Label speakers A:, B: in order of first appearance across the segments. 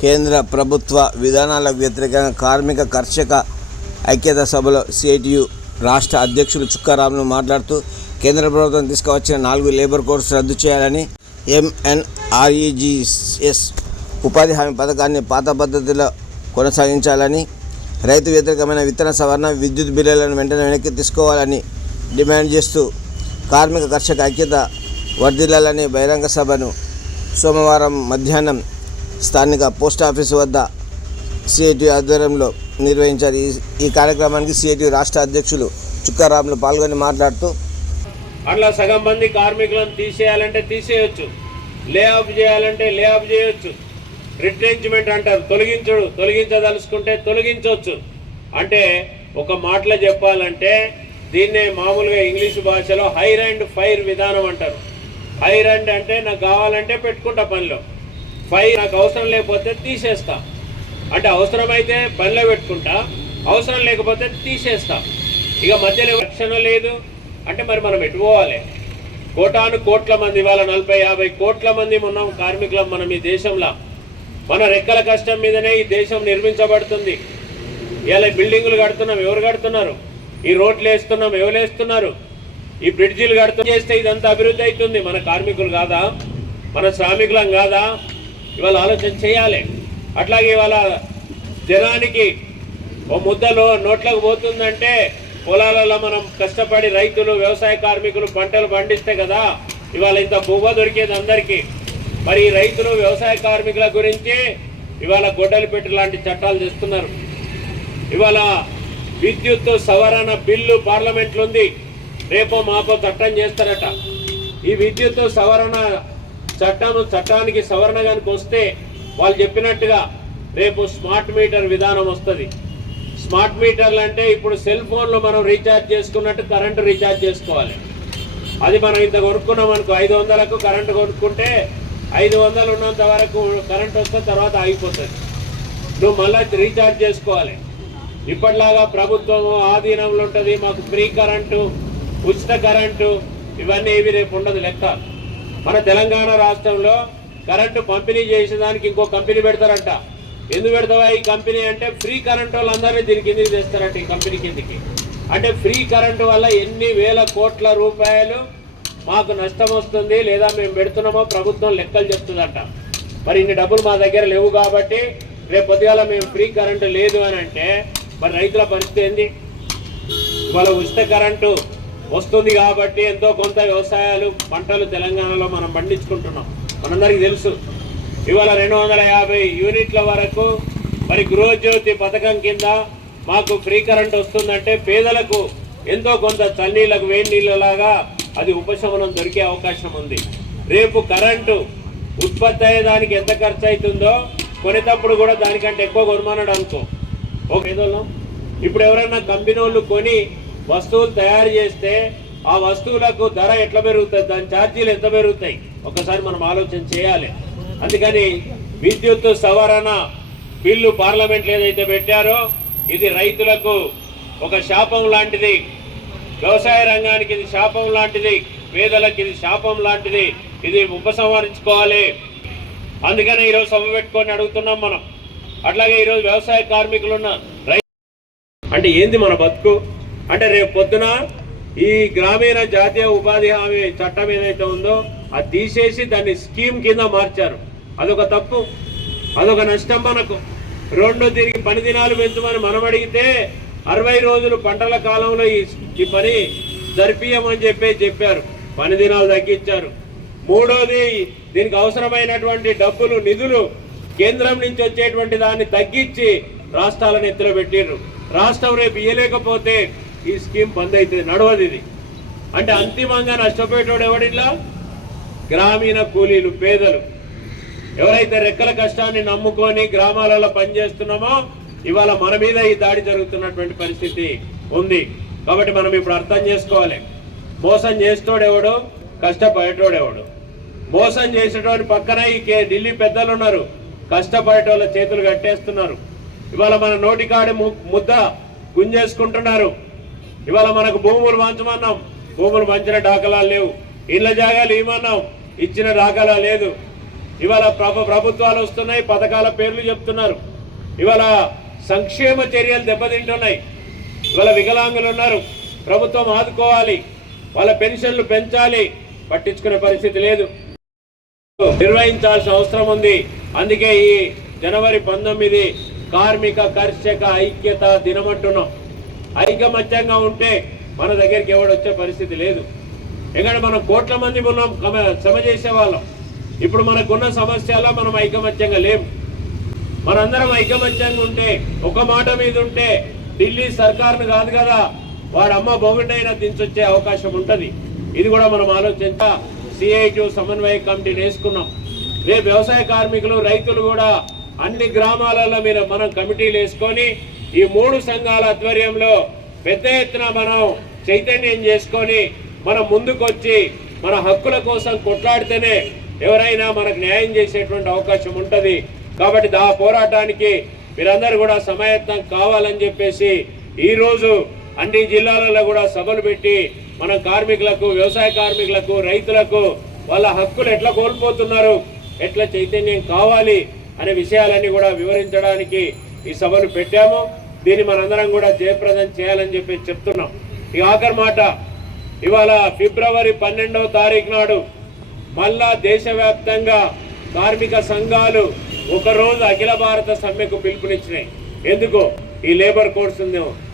A: కేంద్ర ప్రభుత్వ విధానాలకు వ్యతిరేకంగా కార్మిక కర్షక ఐక్యత సభలో సిఐటియు రాష్ట్ర అధ్యక్షులు చుక్కారాములు మాట్లాడుతూ కేంద్ర ప్రభుత్వం తీసుకువచ్చిన నాలుగు లేబర్ కోడ్స్ రద్దు చేయాలని ఎంఎన్ఆర్ఈజిఎస్ ఉపాధి హామీ పథకాన్ని పాత పద్ధతిలో కొనసాగించాలని రైతు వ్యతిరేకమైన విత్తన సవరణ విద్యుత్ బిల్లులను వెంటనే వెనక్కి తీసుకోవాలని డిమాండ్ చేస్తూ కార్మిక కర్షక ఐక్యత వర్ధిల్లాలని బహిరంగ సభను సోమవారం మధ్యాహ్నం స్థానిక పోస్ట్ ఆఫీసు వద్ద సిఐటి ఆధ్వర్యంలో నిర్వహించారు. ఈ ఈ కార్యక్రమానికి సిఐటి రాష్ట్ర అధ్యక్షులు చుక్కారాములు పాల్గొని మాట్లాడుతూ
B: అట్లా సగం మంది కార్మికులను తీసేయాలంటే తీసేయచ్చు. లే ఆఫ్ చేయాలంటే లే ఆఫ్ చేయొచ్చు. రిట్రెంచ్మెంట్ అంటారు. తొలగించడు. తొలగించదలుచుకుంటే తొలగించవచ్చు. అంటే ఒక మాటలో చెప్పాలంటే దీన్నే మామూలుగా ఇంగ్లీష్ భాషలో హైర్ అండ్ ఫైర్ విధానం అంటారు. హైర్ అండ్ అంటే నాకు కావాలంటే పెట్టుకుంటా పనిలో. ఫైర్ నాకు అవసరం లేకపోతే తీసేస్తా. అంటే అవసరమైతే పనిలో పెట్టుకుంటా అవసరం లేకపోతే తీసేస్తా. ఇక మధ్యలో రక్షణ లేదు. అంటే మరి మనం ఎట్టుకోవాలి కోటాను కోట్ల మంది ఇవాళ నలభై యాభై కోట్ల మంది ఉన్నాం కార్మికులం మనం ఈ దేశంలో. మన రెక్కల కష్టం మీదనే ఈ దేశం నిర్మించబడుతుంది. ఇలా బిల్డింగులు కడుతున్నాం ఎవరు కడుతున్నారు? ఈ రోడ్లు వేస్తున్నాం ఎవరు వేస్తున్నారు? ఈ బ్రిడ్జిలు కడుతూ చేస్తే ఇదంతా అభివృద్ధి అవుతుంది. మన కార్మికులు కాదా? మన శ్రామికులం కాదా? ఇవాళ ఆలోచన చేయాలి. అట్లాగే ఇవాళ జనానికి ఓ ముద్దలో నోట్లకు పోతుందంటే పొలాలలో మనం కష్టపడి రైతులు వ్యవసాయ కార్మికులు పంటలు పండిస్తే కదా ఇవాళ ఇంత బువ్వ దొరికేది అందరికీ. మరి రైతులు వ్యవసాయ కార్మికుల గురించి ఇవాళ గొడ్డలు పెట్టి లాంటి చట్టాలు తెస్తున్నారు ఇవాళ విద్యుత్ సవరణ బిల్లు పార్లమెంట్లో ఉంది. రేపో మాపో చట్టం చేస్తారట. ఈ విద్యుత్ సవరణ చట్టం చట్టానికి సవరణ కనుక వస్తే వాళ్ళు చెప్పినట్టుగా రేపు స్మార్ట్ మీటర్ విధానం వస్తుంది. స్మార్ట్ మీటర్లు అంటే ఇప్పుడు సెల్ ఫోన్లో మనం రీఛార్జ్ చేసుకున్నట్టు కరెంటు రీఛార్జ్ చేసుకోవాలి. అది మనం ఇంత కొనుక్కున్నాం అనుకో ఐదు వందలకు కరెంటు కొనుక్కుంటే ఐదు వందలు ఉన్నంత వరకు కరెంట్ వస్తే తర్వాత ఆగిపోతుంది. నువ్వు మళ్ళీ రీఛార్జ్ చేసుకోవాలి. ఇప్పటిలాగా ప్రభుత్వము ఆధీనంలో ఉంటుంది మాకు ఫ్రీ కరెంటు ఉచిత కరెంటు ఇవన్నీ ఏవి రేపు ఉండదు లెక్క. మన తెలంగాణ రాష్ట్రంలో కరెంటు పంపిణీ చేసేదానికి ఇంకో కంపెనీ పెడతారంట. ఎందుకు పెడతావా? ఈ కంపెనీ అంటే ఫ్రీ కరెంట్ వాళ్ళందరినీ దీని కిందికి తెస్తారంట ఈ కంపెనీ కిందికి. అంటే ఫ్రీ కరెంటు వల్ల ఎన్ని వేల కోట్ల రూపాయలు మాకు నష్టం వస్తుంది లేదా మేము పెడుతున్నామో ప్రభుత్వం లెక్కలు చెప్తుందంట. మరి ఇన్ని డబ్బులు మా దగ్గర లేవు కాబట్టి రేపు పొద్దుగాల మేము ఫ్రీ కరెంటు లేదు అని అంటే మరి రైతుల పరిస్థితి ఏంది? ఇవాళ ఉచిత కరెంటు వస్తుంది కాబట్టి ఎంతో కొంత వ్యవసాయాలు పంటలు తెలంగాణలో మనం పండించుకుంటున్నాం. మనందరికీ తెలుసు. ఇవాళ రెండు వందల యాభై యూనిట్ల వరకు మరి గృహజ్యోతి పథకం కింద మాకు ఫ్రీ కరెంట్ వస్తుందంటే పేదలకు ఎంతో కొంత చన్నీళ్ళకు వేడి నీళ్ళలాగా అది ఉపశమనం దొరికే అవకాశం ఉంది. రేపు కరెంటు ఉత్పత్తి అయ్యేదానికి ఎంత ఖర్చు అవుతుందో కొనేటప్పుడు కూడా దానికంటే ఎక్కువ కొనమన్నాడు అనుకో. ఒక ఇప్పుడు ఎవరైనా కంపెనీ వాళ్ళు కొని వస్తువులు తయారు చేస్తే ఆ వస్తువులకు ధర ఎట్లా పెరుగుతుంది? దాని ఛార్జీలు ఎంత పెరుగుతాయి? ఒకసారి మనం ఆలోచన చేయాలి. అందుకని విద్యుత్ సవరణ బిల్లు పార్లమెంట్లో ఏదైతే పెట్టారో ఇది రైతులకు ఒక శాపం లాంటిది. వ్యవసాయ రంగానికి ఇది శాపం లాంటిది. పేదలకు ఇది శాపం లాంటిది. ఇది ఉపసంహరించుకోవాలి. అందుకనే ఈరోజు సభ పెట్టుకొని అడుగుతున్నాం మనం. అట్లాగే ఈరోజు వ్యవసాయ కార్మికులు ఉన్న రై అంటే ఏంది మన బతుకు? అంటే రేపు పొద్దున ఈ గ్రామీణ జాతీయ ఉపాధి హామీ చట్టం ఏదైతే ఉందో అది తీసేసి దాన్ని స్కీమ్ కింద మార్చారు. అదొక తప్పు. అదొక నష్టం మనకు. రెండు తిరిగి పని దినాలు పెంచమని మనం అడిగితే అరవై రోజులు పంటల కాలంలో ఈ పని జరిపియమని చెప్పి చెప్పారు. పని దినాలు తగ్గించారు. మూడోది దీనికి అవసరమైనటువంటి డబ్బులు నిధులు కేంద్రం నుంచి వచ్చేటువంటి దాన్ని తగ్గించి రాష్ట్రాలను ఎత్తులో పెట్టిర్రు. రాష్ట్రం రేపు ఇయ్యలేకపోతే ఈ స్కీమ్ బంద్ అవుతుంది నడవదు ఇది. అంటే అంతిమంగా నష్టపోయేటోడు ఎవడిలా గ్రామీణ కూలీలు పేదలు. ఎవరైతే రెక్కల కష్టాన్ని నమ్ముకొని గ్రామాలలో పనిచేస్తున్నామో ఇవాళ మన మీద ఈ దాడి జరుగుతున్నటువంటి పరిస్థితి ఉంది. కాబట్టి మనం ఇప్పుడు అర్థం చేసుకోవాలి. మోసం చేసేటోడెవడు? కష్టపడేటోడెవడు? మోసం చేసేటోడి పక్కన ఈ కే- ఢిల్లీ పెద్దలు ఉన్నారు కష్టపడేటోళ్ళ చేతులు కట్టేస్తున్నారు. ఇవాళ మన నోటికాడి ము- ముద్ద గుంజేసుకుంటున్నారు. ఇవాళ మనకు భూములు పంచమన్నాం భూములు పంచిన దాఖలాలు లేవు. ఇళ్ళ జాగాలు ఇవ్వమన్నాం. ఇచ్చిన దాఖలా లేదు. ఇవాళ ప్రభు ప్రభుత్వాలు వస్తున్నాయి పథకాల పేర్లు చెప్తున్నారు. ఇవాళ సంక్షేమ చర్యలు దెబ్బతింటున్నాయి. ఇవాళ వికలాంగులు ఉన్నారు. ప్రభుత్వం ఆదుకోవాలి. వాళ్ళ పెన్షన్లు పెంచాలి. పట్టించుకునే పరిస్థితి లేదు. నిర్వహించాల్సిన అవసరం ఉంది. అందుకే ఈ జనవరి పంతొమ్మిది కార్మిక కర్షక ఐక్యత దినమంటున్నాం. ఐకమత్యంగా ఉంటే మన దగ్గరికి ఎవడు వచ్చే పరిస్థితి లేదు. ఎందుకంటే మనం కోట్ల మంది ఉన్నాం సమ శ్రమ చేసే వాళ్ళం ఇప్పుడు మనకున్న సమస్యలో మనం ఐకమత్యంగా లేము. మనందరం ఐకమత్యంగా ఉంటే ఒక మాట మీద ఉంటే ఢిల్లీ సర్కార్ను కాదు కదా వాడు అమ్మ బొమ్మటైనా దించొచ్చే అవకాశం ఉంటుంది. ఇది కూడా మనం ఆలోచించ సిఐటి సమన్వయ కమిటీని వేసుకున్నాం. రేపు వ్యవసాయ కార్మికులు రైతులు కూడా అన్ని గ్రామాలలో మీరు మనం కమిటీలు వేసుకొని ఈ మూడు సంఘాల ఆధ్వర్యంలో పెద్ద ఎత్తున మనం చైతన్యం చేసుకొని మనం ముందుకొచ్చి మన హక్కుల కోసం కొట్లాడితేనే ఎవరైనా మనకు న్యాయం చేసేటువంటి అవకాశం ఉంటుంది. కాబట్టి ఆ పోరాటానికి మీరందరూ కూడా సమాయత్తం కావాలని చెప్పేసి ఈరోజు అన్ని జిల్లాలలో కూడా సభలు పెట్టి మన కార్మికులకు వ్యవసాయ కార్మికులకు రైతులకు వాళ్ళ హక్కులు ఎట్లా కోల్పోతున్నారు ఎట్లా చైతన్యం కావాలి అనే విషయాలన్నీ కూడా వివరించడానికి ఈ సభను పెట్టాము. దీన్ని మనందరం కూడా జయప్రదం చేయాలని చెప్పి చెప్తున్నాం. ఈ ఆఖరి మాట ఇవాళ ఫిబ్రవరి పన్నెండవ తారీఖు నాడు మళ్ళా దేశవ్యాప్తంగా కార్మిక సంఘాలు ఒకరోజు అఖిల భారత సమ్మెకు పిలుపునిచ్చినాయి. ఎందుకు? ఈ లేబర్ కోడ్స్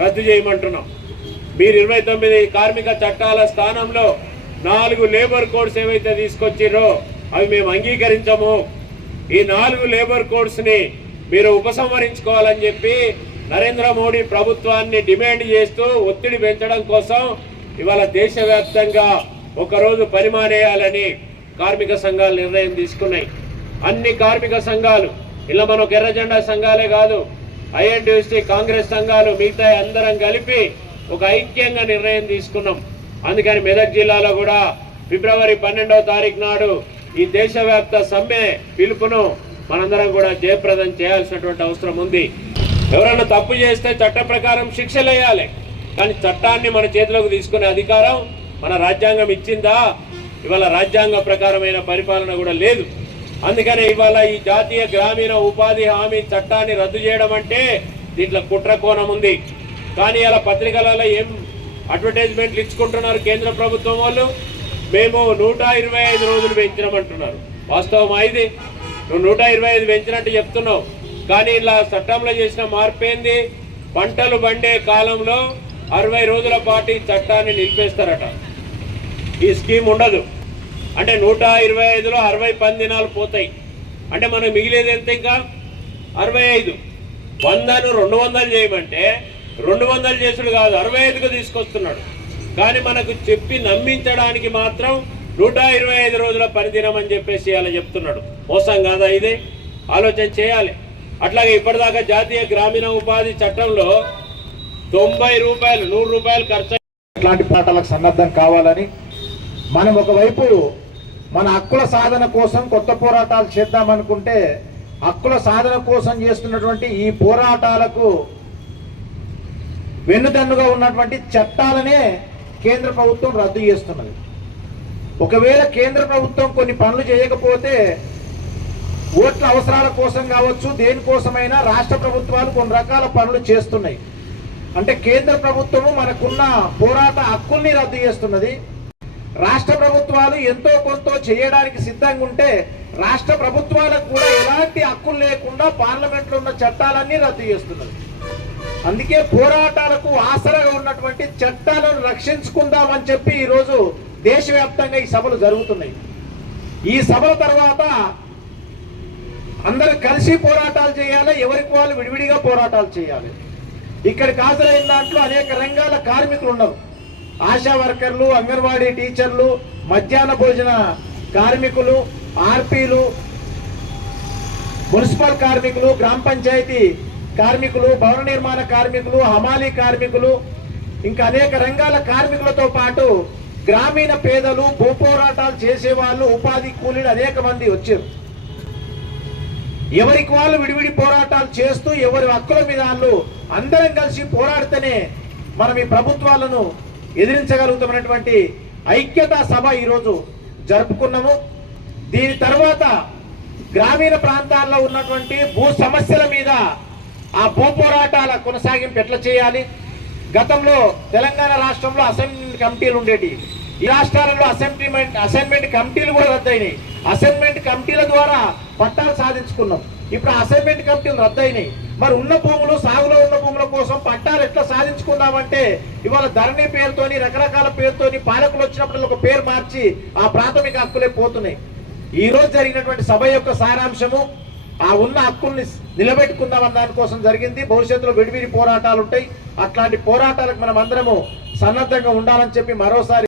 B: రద్దు చేయమంటున్నాం. మీరు ఇరవై తొమ్మిది కార్మిక చట్టాల స్థానంలో నాలుగు లేబర్ కోడ్స్ ఏవైతే తీసుకొచ్చిరో అవి మేము అంగీకరించము. ఈ నాలుగు లేబర్ కోడ్స్ని మీరు ఉపసంహరించుకోవాలని చెప్పి నరేంద్ర మోడీ ప్రభుత్వాన్ని డిమాండ్ చేస్తూ ఒత్తిడి పెంచడం కోసం ఇవాళ దేశవ్యాప్తంగా ఒకరోజు పరిమానేయాలని కార్మిక సంఘాలు నిర్ణయం తీసుకున్నాయి. అన్ని కార్మిక సంఘాలు ఇలా మనకు ఎర్రజెండా సంఘాలే కాదు ఐఎన్టీసీ కాంగ్రెస్ సంఘాలు మిగతా అందరం కలిపి ఒక ఐక్యంగా నిర్ణయం తీసుకున్నాం. అందుకని మెదక్ జిల్లాలో కూడా ఫిబ్రవరి పన్నెండవ తారీఖు నాడు ఈ దేశవ్యాప్త సమ్మె పిలుపును మనందరం కూడా జయప్రదం చేయాల్సినటువంటి అవసరం ఉంది. ఎవరైనా తప్పు చేస్తే చట్ట ప్రకారం శిక్షలు వేయాలి కానీ చట్టాన్ని మన చేతిలోకి తీసుకునే అధికారం మన రాజ్యాంగం ఇచ్చిందా? ఇవాళ రాజ్యాంగ ప్రకారమైన పరిపాలన కూడా లేదు. అందుకనే ఇవాళ ఈ జాతీయ గ్రామీణ ఉపాధి హామీ చట్టాన్ని రద్దు చేయడం అంటే దీంట్లో కుట్ర కోణం ఉంది. కానీ అలా పత్రికలలో ఏం అడ్వర్టైజ్మెంట్లు ఇచ్చుకుంటున్నారు కేంద్ర ప్రభుత్వం వాళ్ళు? మేము నూట ఇరవై ఐదు రోజులు పెంచినామంటున్నారు. వాస్తవం ఇది? నువ్వు నూట ఇరవై ఐదు పెంచినట్టు చెప్తున్నావు. కానీ ఇలా చట్టంలో చేసిన మార్పు ఏంది? పంటలు పండే కాలంలో అరవై రోజుల పాటు ఈ చట్టాన్ని నిలిపేస్తారట. ఈ స్కీమ్ ఉండదు. అంటే నూట ఇరవై ఐదులో అరవై పది దినాలు పోతాయి. అంటే మనం మిగిలేది ఎంత ఇంకా? అరవై ఐదు. వందను రెండు వందలు చేయమంటే రెండు వందలు చేసుడు కాదు అరవై ఐదుకు తీసుకొస్తున్నాడు. కానీ మనకు చెప్పి నమ్మించడానికి మాత్రం నూట ఇరవై ఐదు రోజుల పనిదినమని చెప్పేసి అలా చెప్తున్నాడు. మోసం కాదా ఇది? ఆలోచన చేయాలి. అట్లాగే ఇప్పటిదాకా జాతీయ గ్రామీణ ఉపాధి చట్టంలో తొంభై రూపాయలు నూరు రూపాయలు ఖర్చు
C: ఇట్లాంటి పాటలకు సన్నద్ధం కావాలని మనం ఒకవైపు మన హక్కుల సాధన కోసం కొత్త పోరాటాలు చేద్దామనుకుంటే హక్కుల సాధన కోసం చేస్తున్నటువంటి ఈ పోరాటాలకు వెన్నుదన్నుగా ఉన్నటువంటి చట్టాలనే కేంద్ర ప్రభుత్వం రద్దు చేస్తున్నది. ఒకవేళ కేంద్ర ప్రభుత్వం కొన్ని పనులు చేయకపోతే ఓట్ల అవసరాల కోసం కావచ్చు దేనికోసమైనా రాష్ట్ర ప్రభుత్వాలు కొన్ని రకాల పనులు చేస్తున్నాయి. అంటే కేంద్ర ప్రభుత్వము మనకున్న పోరాట హక్కుల్ని రద్దు చేస్తున్నది. రాష్ట్ర ప్రభుత్వాలు ఎంతో కొంత చేయడానికి సిద్ధంగా ఉంటే రాష్ట్ర ప్రభుత్వాలకు కూడా ఎలాంటి హక్కులు లేకుండా పార్లమెంట్లో ఉన్న చట్టాలన్నీ రద్దు చేస్తున్నది. అందుకే పోరాటాలకు ఆసరగా ఉన్నటువంటి చట్టాలను రక్షించుకుందామని చెప్పి ఈరోజు దేశవ్యాప్తంగా ఈ సభలు జరుగుతున్నాయి. ఈ సభల తర్వాత అందరూ కలిసి పోరాటాలు చేయాలి ఎవరికి వాళ్ళు విడివిడిగా పోరాటాలు చేయాలి. ఇక్కడికి హాజరైన దాంట్లో అనేక రంగాల కార్మికులు ఉన్నారు. ఆశా వర్కర్లు అంగన్వాడీ టీచర్లు మధ్యాహ్న భోజన కార్మికులు ఆర్పీలు మున్సిపల్ కార్మికులు గ్రామ పంచాయతీ కార్మికులు భవన నిర్మాణ కార్మికులు హమాలీ కార్మికులు ఇంకా అనేక రంగాల కార్మికులతో పాటు గ్రామీణ పేదలు భూపోరాటాలు చేసే చేసేవాళ్ళు ఉపాధి కూలీలు అనేక మంది వచ్చారు. ఎవరికి వాళ్ళు విడివిడి పోరాటాలు చేస్తూ ఎవరి హక్కుల మీద వాళ్ళు అందరం కలిసి పోరాడితేనే మనం ఈ ప్రభుత్వాలను ఎదిరించగలుగుతున్నటువంటి ఐక్యతా సభ ఈరోజు జరుపుకున్నాము. దీని తర్వాత గ్రామీణ ప్రాంతాల్లో ఉన్నటువంటి భూ సమస్యల మీద ఆ భూ పోరాటాల కొనసాగింపు ఎట్లా చేయాలి? గతంలో తెలంగాణ రాష్ట్రంలో అసెంబ్లీ కమిటీలు ఉండేటివి. ఈ రాష్ట్రాలలో అసైన్మెంట్ అసైన్మెంట్ కమిటీలు కూడా రద్దయినాయి. అసైన్మెంట్ కమిటీల ద్వారా పట్టాలు సాధించుకున్నాం. ఇప్పుడు అసైన్మెంట్ కమిటీలు రద్దయినాయి. మరి ఉన్న భూములు సాగులో ఉన్న భూముల కోసం పట్టాలు ఎట్లా సాధించుకున్నామంటే ఇవాళ ధరణి పేరుతోని రకరకాల పేరుతోని పాలకులు వచ్చినప్పుడు ఒక పేరు మార్చి ఆ ప్రాథమిక హక్కులే పోతున్నాయి. ఈ రోజు జరిగినటువంటి సభ యొక్క సారాంశము ఆ ఉన్న హక్కుల్ని నిలబెట్టుకుందామన్న దానికోసం జరిగింది. భవిష్యత్తులో విడివిడి పోరాటాలు ఉంటాయి. అట్లాంటి పోరాటాలకు మనం అందరము సన్నద్ధంగా ఉండాలని చెప్పి మరోసారి